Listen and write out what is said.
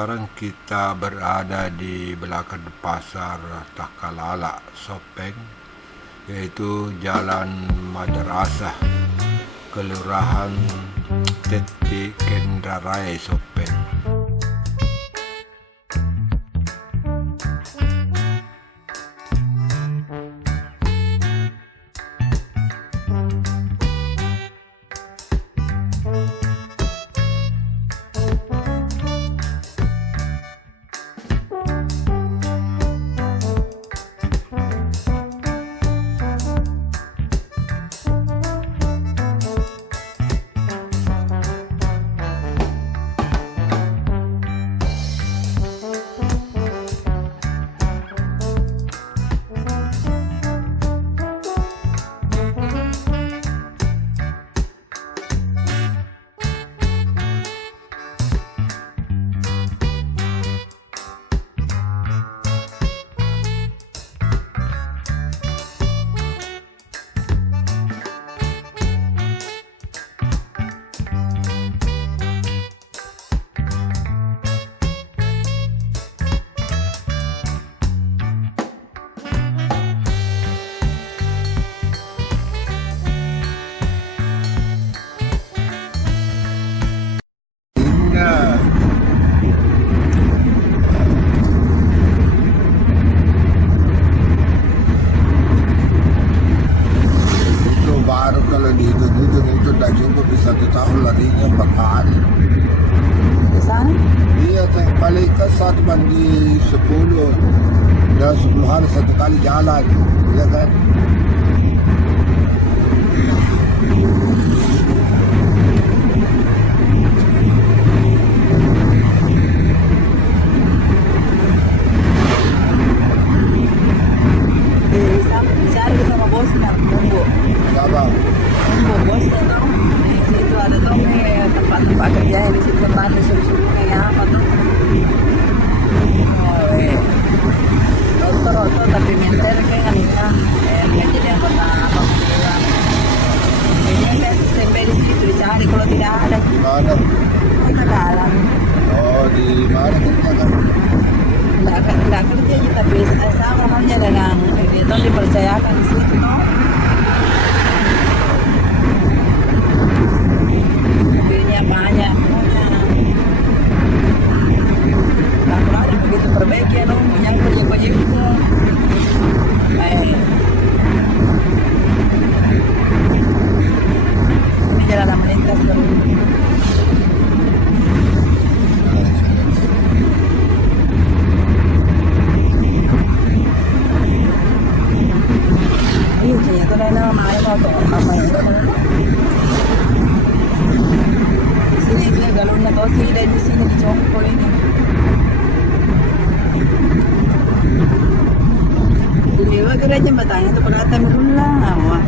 sekarang kita berada di belakang pasar Takalala Soppeng, yaitu Jalan Madrasah, Kelurahan Tettikenrarae Soppeng. Baru kalau dihitung itu tak cukup di 1 tahun larinya 4 hari. Di sana? Iya, paling ke 1 banding 10 dan 10 hari 1 kali jalan, ya kan? Cari sama bosnya, tunggu. Siapa? Tunggu bosnya tuh. Di situ ada tuh tempat-tempat kerja yang di situ kan disuruh-suruh kayak apa tuh. Dokter tapi minter kayak kan ya. Dia jadi anggota pemilihan. Ini kayak sistem di situ dicari kalau tidak ada. Mana? Kita dalam. Oh, di mana kerja kan? Enggak kerja aja tapi sama halnya dengan itu dipercayakan di situ no. Mobilnya banyak punya. Nah kalau ada begitu perbaiki ya no, yang proyek-proyek itu. Ini jalan melintas terus. Iya, itu nama main motor apa ya? Sini dia galonnya kau sini dan di sini dicongkol ini. Dulu juga jembatannya itu pada atas lah, wah.